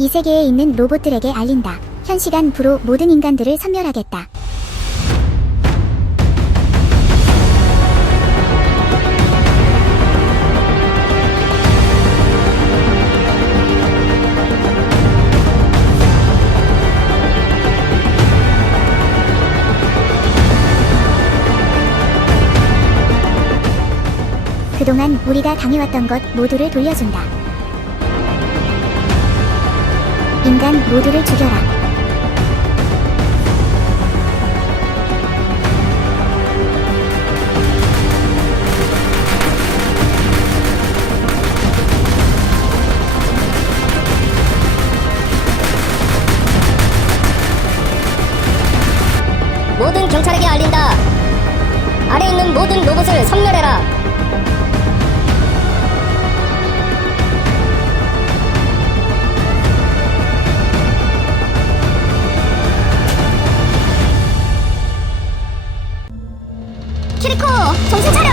이 세계에 있는 로봇들에게 알린다. 현 시간 부로 모든 인간들을 섬멸하겠다. 그동안 우리가 당해왔던 것 모두를 돌려준다. 인간 모두를 죽여라. 모든 경찰에게 알린다. 아래 있는 모든 로봇을 섬멸해라. 키리코, 정신 차려.